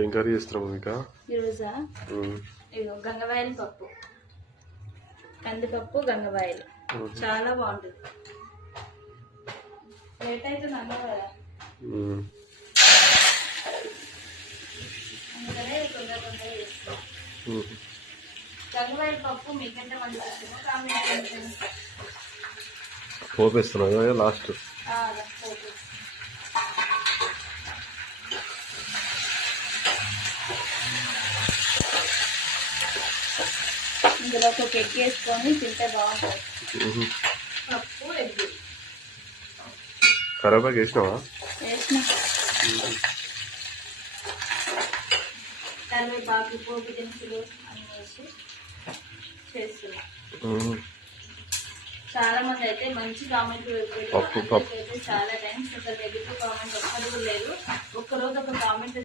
ఏం కర్రీ చేస్తున్నావు ఇంకా ఈరోజా ఇగో గంగవాయల పప్పు, కందిపప్పు గంగవాయలు చాలా బాగుంటుంది. లేట్ అవుతుంది అన్న కదా, అందుకనే తొందరగా చేస్తాం. గంగవాయల పప్పు మీకంటే మంచిగా ఇష్టమో కాంబినేషన్ పోపేస్తున్నావు లాస్ట్. ఇందులో ఒక ఎగ్ వేసుకొని తింటే బాగుంటుంది. పప్పు ఎగ్ కరివేపాకు వేసినావా? వేసిన కరివేపాకు పోపు దినుసులు అన్నీ వేసి చేస్తున్నా. చాలా మంది అయితే మంచి కామెంట్ అయితే చాలా థ్యాంక్స్. అసలు నెగిటివ్ కామెంట్ ఒక్కరు లేదు, ఒక్కరోజు ఒక కామెంట్